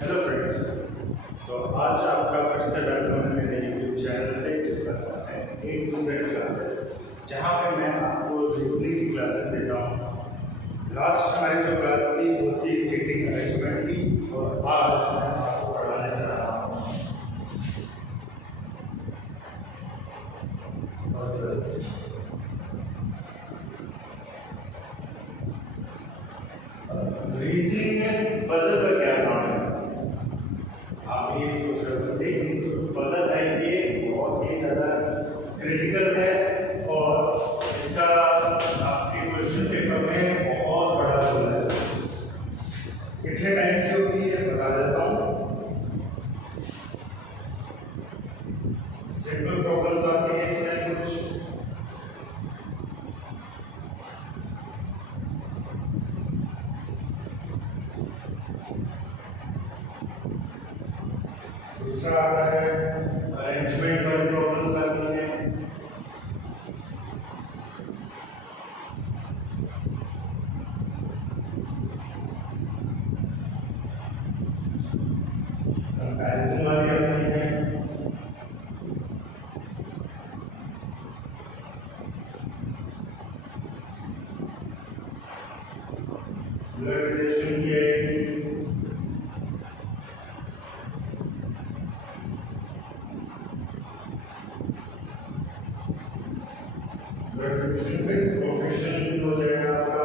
Hello friends. तो आज आपका फिर से वेलकम है मेरे यूट्यूब चैनल पे जिसका नाम है A to Z क्लासेस, जहाँ पे मैं आपको रीजनिंग की क्लासेस देता हूँ। लास्ट हमारी जो क्लास थी वो थी सीटिंग अरेंजमेंट की, और आज मैं आपको पढ़ाने जा रहा हूँ पजल्स। रीजनिंग में पजल का क्या काम है आप ये सोच रहे हो, लेकिन जो पजल है ये बहुत ही ज़्यादा क्रिटिकल है और इसका आपके क्वेश्चन पेपर में बहुत बड़ा रोल है। कितने टाइम से होती है बता देता हूँ। सिंपल प्रॉब्लम्स आती है इसमें कुछ, दूसरा आता है अरेंजमेंट वाली प्रॉब्लम्स आती हैं, कंपैरिजन वाली आती है, ब्लड रिलेशन की आएगी, ब्लड रिलेशन विद कोएफिशिएंट भी हो जाएगा आपका,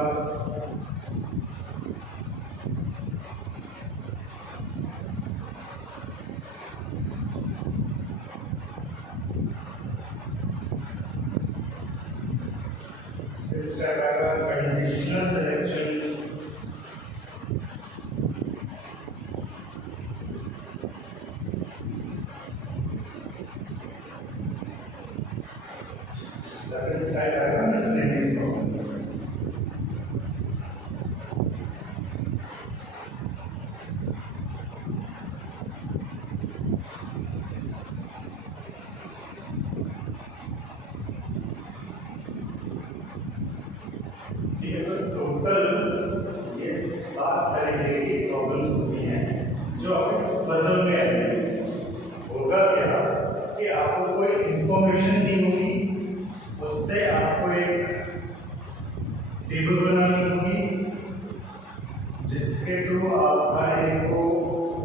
सिक्स टाइप आएगा कंडीशनल सिलेक्शन, सेवेंथ टाइप आएगा मिसलेनियस प्रॉब्लम। ठीक है, तो टोटल ये 7 तरीके की प्रॉब्लम्स होती हैं जो आपके पजल में आती है। होगा क्या कि आपको कोई इंफॉर्मेशन दी होगी, उससे आपको एक टेबल बनानी होगी जिसके थ्रू आप हर एक को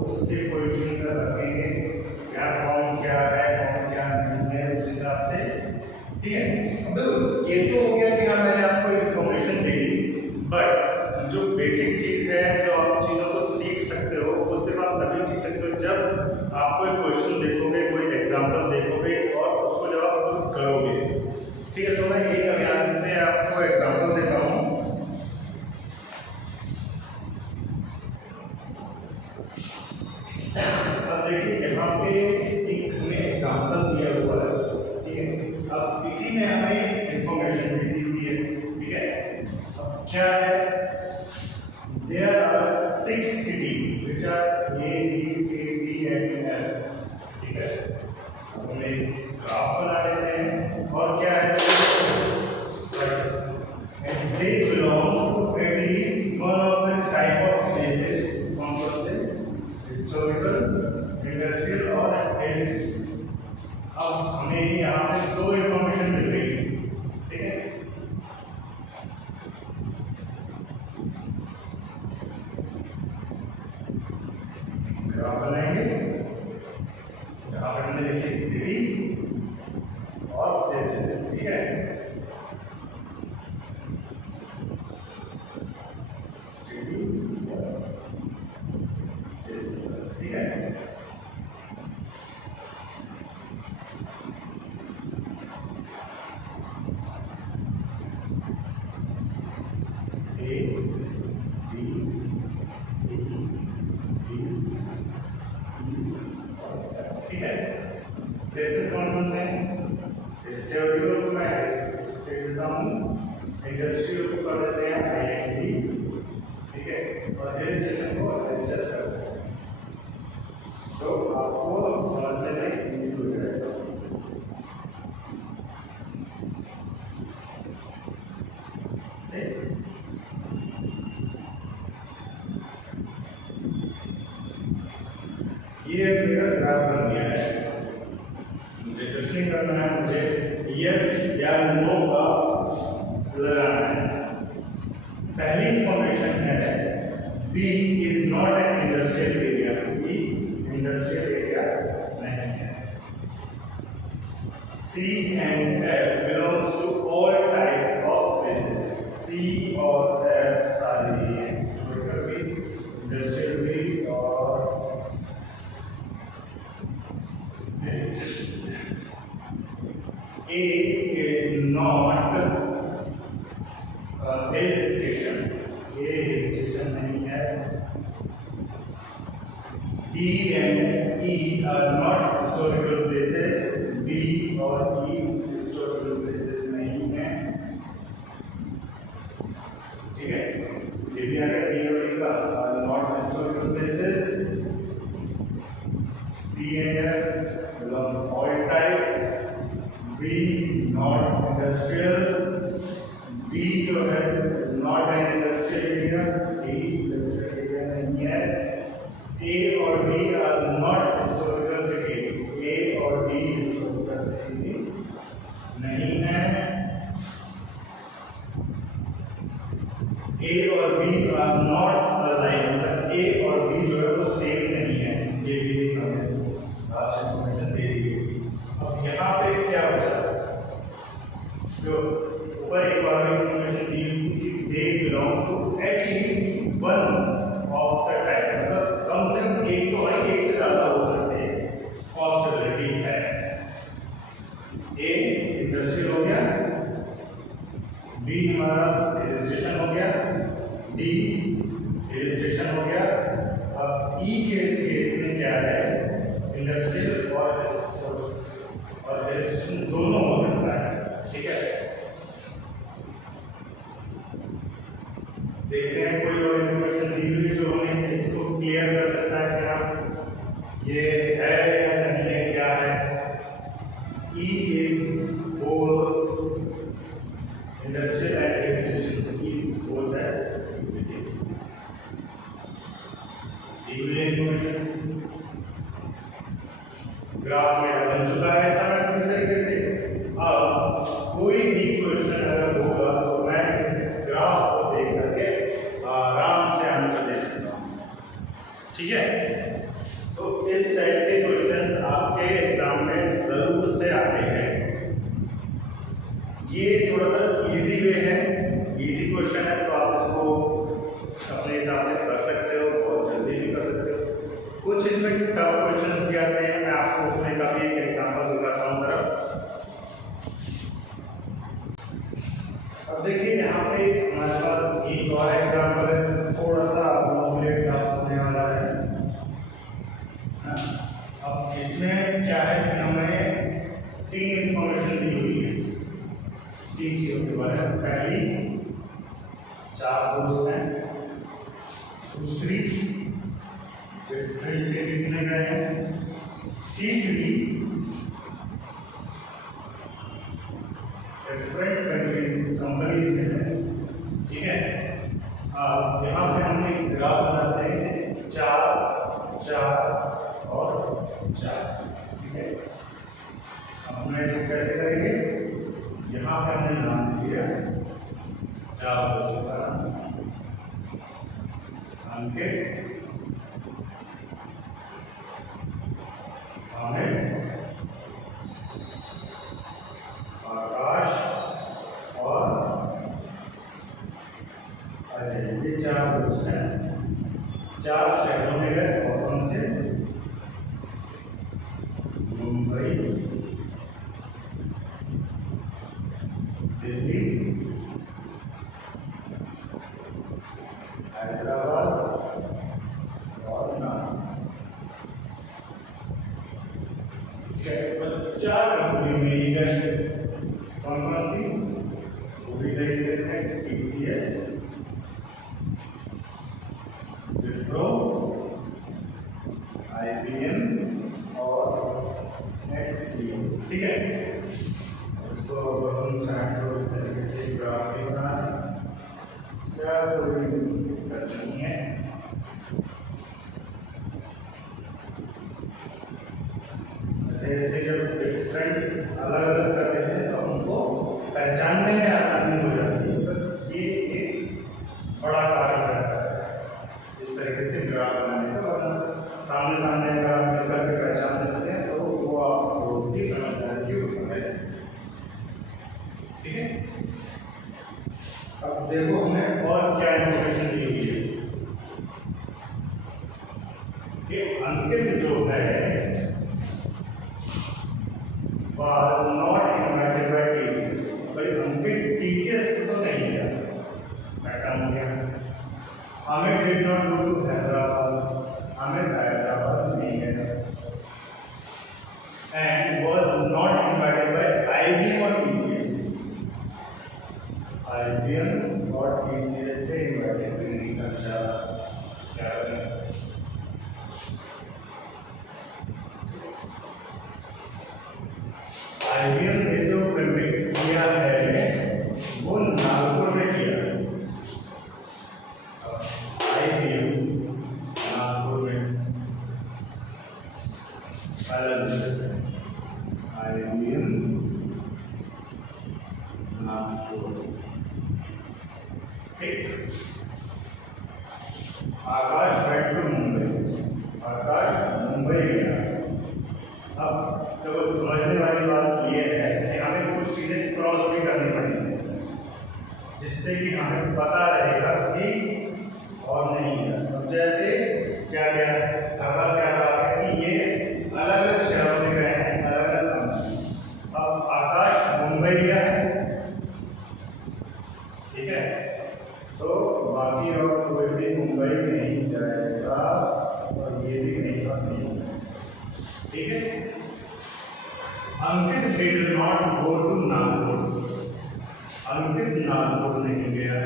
उसके पोजीशन पर रखेंगे, क्या कौन क्या है कौन क्या नहीं है उस हिसाब से। ठीक है, अब ये तो हो गया कि हाँ मैंने आपको इंफॉर्मेशन दे दी, बट जो बेसिक चीज़ है जो आप चीज़ों को सीख सकते हो वो सिर्फ आप तभी सीख सकते हो जब आप कोई क्वेश्चन देखोगे, कोई एग्जाम्पल देखोगे और उसको जब आप खुद करोगे। ठीक है, तो मैं एक यहाँ पे आपको एग्जाम्पल देता हूँ। अब देखिए यहाँ पे एक हमें एग्जाम्पल दिया हुआ है। ठीक है, अब इसी में हमें इंफॉर्मेशन भी दी हुई है। ठीक है, अब क्या है, there are 6 cities which are A, B, C, D and F। ठीक है, अब हम एक ग्राफ बना लेते हैं और क्या है, एंड दे ग्राफ बन गया है, मुझे कुछ नहीं करना है, मुझे यस या नो का लगाना है। पहली इंफॉर्मेशन है b is not an industrial area, b industrial area नहीं है। C and f belongs to all type of places, c और एफ सारी हिस्टोरिकल भी, इंडस्ट्रियल भी और A is not a hill station, A hill station नहीं है। B and E are not historical places, B और E historical places नहीं है। ठीक है, ये भी आ गया, B और E का are not historical places। C and F belong to all type, B not industrial, B जो है not an industrial area, D industrial area नहीं है। A और D are not historical cities, A और D historical city नहीं है। A और B are not alike, मतलब A और B जो है वो सेम नहीं है, ये भी हमें लास्ट इंफॉर्मेशन दे दी गई। अब यहाँ पे क्या बचा, जो ऊपर एक और इंफॉर्मेशन दी हुई कि they belong to at least one of the type, मतलब कम से कम एक तो है, एक से ज्यादा हो सकते हैं, पॉसिबिलिटी है। ए इंडस्ट्रियल हो गया, बी हमारा हिल स्टेशन हो गया, डी हिल स्टेशन हो गया। अब ई के केस में क्या है, इंडस्ट्रियल और हिल स्टेशन दोनों हो सकता है। ठीक है, देखते हैं कोई और इंफॉर्मेशन दी हुई है जो हमें इसको क्लियर कर सकता है क्या ये है या नहीं है, क्या है। E is both industrial and hill station, E both है दी हुई इंफॉर्मेशन। ग्राफ मेरा बन चुका है ऐसा पूरी तरीके से। अब कोई भी क्वेश्चन अगर होगा तो मैं इस ग्राफ को देख करके आराम से आंसर दे सकता हूँ। ठीक है, तो इस टाइप के क्वेश्चंस आपके एग्जाम में जरूर से आते हैं। ये थोड़ा सा इजी वे है, इजी क्वेश्चन है, तो आप इसको अपने हिसाब से कर सकते हो, बहुत जल्दी भी कर सकते हो। कुछ इसमें टफ क्वेश्चंस भी आते हैं, मैं आपको उसमें का भी एक एग्जांपल दिखाता हूँ जरा। अब देखिए यहाँ पे हमारे पास एक और एग्जांपल है, थोड़ा सा नॉर्मली टफ होने वाला है। अब इसमें क्या है कि हमें तीन इंफॉर्मेशन दी हुई है, तीन चीजों के बारे में। पहली, चार दोस्त हैं, दूसरी डिफरेंट सिटीज में गए हैं, तीसरी डिफरेंट कंट्री कंपनीज में है। ठीक है, यहाँ पे हम एक ग्राफ बनाते हैं, चार चार और चार। ठीक है, अब मैं इसको कैसे करेंगे, यहाँ पे हमने नाम दिया चार दोस्तों का अंकित, आकाश और अजय, ये चार दोस्त हैं। चार शहरों में गए, और कौन से, मुंबई, दिल्ली, हैदराबाद और नागपुर। चार कंपनी में ही गए, कौन कौन सी, वो भी देख हैं, TCS, विप्रो, IBM और HCL। ठीक है, उसको हम चाहें तो इस तरीके से ग्राफ भी बना दें, क्या कोई दिक्कत नहीं है। अब देखो हमें और क्या इन्फॉर्मेशन दी हुई है कि अंकित जो है was not invited by TCS। भाई अंकित TCS को तो नहीं गया, पैटर्न हो गया। Amit did not go to Hyderabad, Amit Hyderabad नहीं गया। And was not invited by IBM और TCS। IBM और TCS से इन्वाइटेड नहीं समझा, क्या करें? IBM ने जो कंडक्ट किया है वो नागपुर में किया। IBM नागपुर में IBM नागपुर, ठीक। आकाश बैठ टू मुंबई, आकाश मुंबई गया। अब तो समझने वाली बात ये है कि हमें कुछ चीजें क्रॉस भी करनी पड़ेंगी जिससे कि हमें पता रहेगा कि और नहीं है। अब जैसे क्या क्या खबर क्या रहा है कि ये अलग अलग शहरों में गए हैं, अलग अलग कंपनी। अब आकाश मुंबई गया है, ठीक है, तो बाकी और कोई भी मुंबई नहीं जाएगा और ये भी नहीं जाएगा, ठीक है। अंकित did not go to Nagpur, अंकित नागपुर नहीं गया।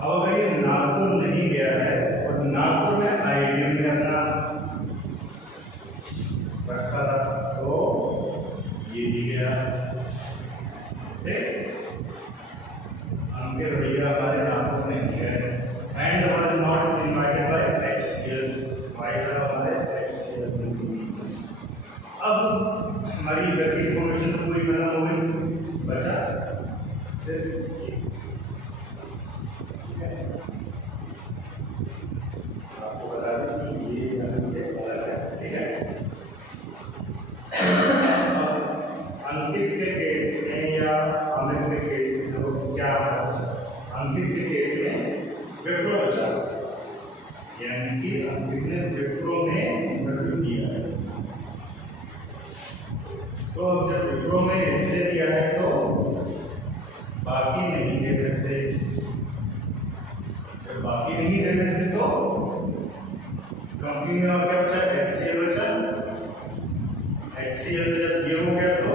अब अगर ये नागपुर नहीं गया है और नागपुर में IBM ने अपना रखा था तो ये भी गया, ठीक। अंकित भैया हमारे नागपुर नहीं गए। And was not invited by HCL, भाई साहब हमारे HCL में। अब हमारी इधर की इंफॉर्मेशन तो पूरी खत्म हो गई, बचा सिर्फ आपको बता दें कि ये अलग से अलग है, ठीक है। अंकित के केस में या अमित के केस में तो क्या बचा? अंकित के केस में विप्रो बचा, यानी कि अंकित ने विप्रो में इंटरव्यू दिया है। तो जब विप्रो में इसलिए दिया है तो बाकी नहीं दे सकते, जब बाकी नहीं दे सकते तो कंपनी में और क्या बचा? HCL बचा। HCL जब ये हो गया तो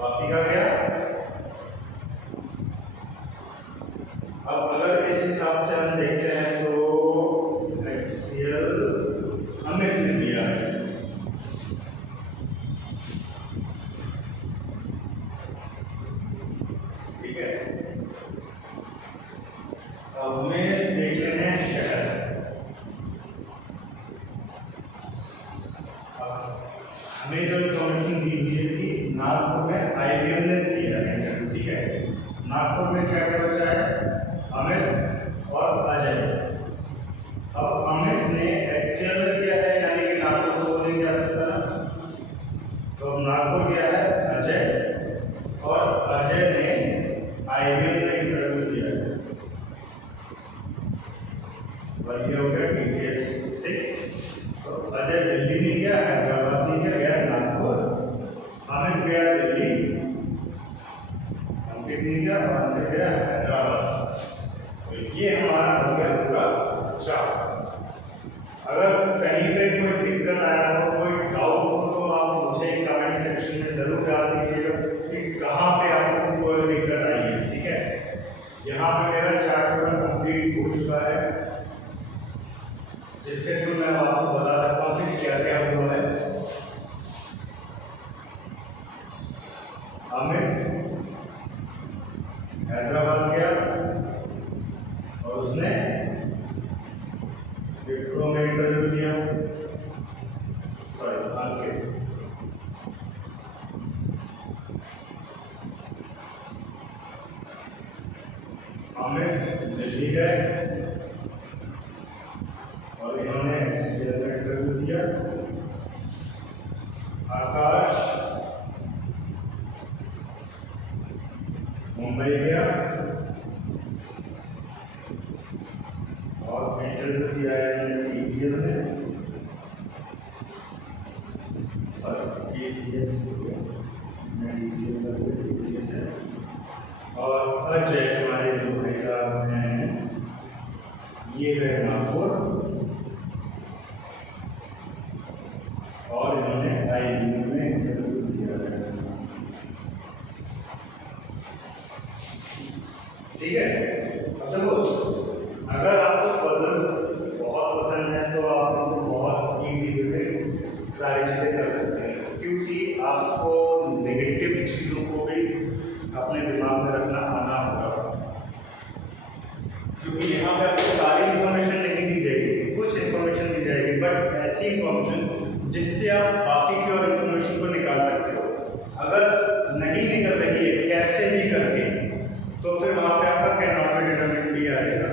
बाकी का गया। अब अगर इस हिसाब से हम देखते हैं तो HCL अमित ने दिया है, हमें देख लेते हैं शहर। हमें जो इंफॉर्मेशन दी हुई है कि नागपुर में IBM ने दिया है, ठीक है। नागपुर में क्या क्या बचा है? अमित और अजय। अब अमित ने HCL में दिया है, यानी कि नागपुर तो नहीं जा सकता ना, तो नागपुर गया है अजय, और अजय ने IBM में इंटरव्यू दिया है, और ये हो गया TCS, ठीक। तो अजय दिल्ली नहीं गया, हैदराबाद नहीं गया, गया नागपुर। अमित गया दिल्ली, अंकित नहीं गया, और अंकित गया हैदराबाद। तो ये हमारा हो गया पूरा चार्ट। अगर कहीं पे कोई दिक्कत आया हो, कोई डाउट हो, तो आप मुझे कमेंट सेक्शन में जरूर डाल दीजिएगा कि कहाँ पे आपको कोई दिक्कत आई है, ठीक है। यहाँ पे मेरा चार्ट पूरा कंप्लीट हो चुका है, जिसके थ्रू मैं आपको बता सकता हूँ कि क्या क्या हुआ है। अमित हैदराबाद गया और उसने विप्रो में इंटरव्यू दिया, सॉरी अंकित। अमित दिल्ली गए और इन्होंने HCL में इंटरव्यू दिया। आकाश मुंबई गया और इंटरव्यू दिया है TCS में, TCS है। और अजय हमारे जो भाई साहब हैं ये है नागपुर और इन्होंने IBM में इंटरव्यू दिया है। ठीक है, अब देखो अगर आपको पजल्स बहुत पसंद है तो आप बहुत इजी वे में सारी चीज़ें कर सकते हैं, क्योंकि आपको नेगेटिव चीज़ों को भी अपने दिमाग में रखना आना होगा, क्योंकि यहाँ पे आपको सारी इन्फॉर्मेशन नहीं दी जाएगी, कुछ इन्फॉर्मेशन दी जाएगी, बट ऐसी इन्फॉर्मेशन जिससे आप बाकी की और इन्फॉर्मेशन को निकाल सकते हो। अगर नहीं निकल रही है कैसे भी करके, तो फिर वहाँ पे आपका कैन नॉट बी डिटरमिन्ड भी आएगा,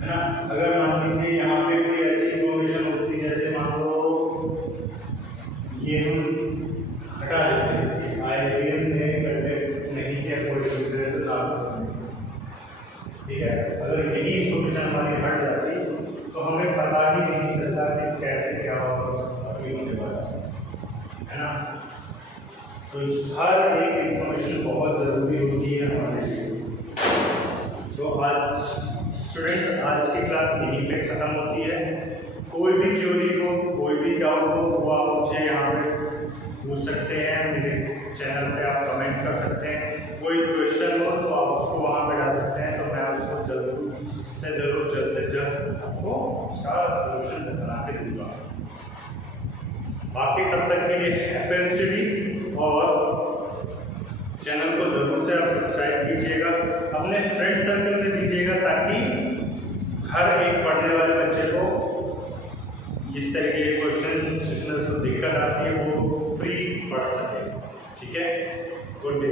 है ना। अगर मान लीजिए यहाँ पे कोई ऐसी इन्फॉर्मेशन होती जैसे मान लो ये हम हटा देते हैं IBM ने कंडक्ट नहीं किया कोई दूसरे से साथ, ठीक है। अगर यही इन्फॉर्मेशन हमारी हट जाती तो हमें पता ही नहीं चलता कि कैसे क्या अभी होने वाला है ना। तो हर एक इन्फॉर्मेशन बहुत ज़रूरी होती है हमारे लिए। तो आज स्टूडेंट्स आज की क्लास यहीं पे ख़त्म होती है। कोई भी क्वेरी हो, कोई भी डाउट हो, वो आप मुझे यहाँ पे पूछ सकते हैं, मेरे चैनल पे आप कमेंट कर सकते हैं। कोई क्वेश्चन हो तो आप उसको वहाँ पे डाल सकते हैं, तो मैं उसको जल्द से जल्द आपको उसका सोल्यूशन बना के दूँगा। बाकी तब तक के लिए हैप्पी स्टडी, और चैनल को ज़रूर से आप सब्सक्राइब कीजिएगा, अपने फ्रेंड सर्कल में दीजिएगा, ताकि हर एक पढ़ने वाले बच्चे को इस तरह के क्वेश्चन जिसमें उसको दिक्कत आती है वो फ्री पढ़ सके। ठीक है, गुड डे।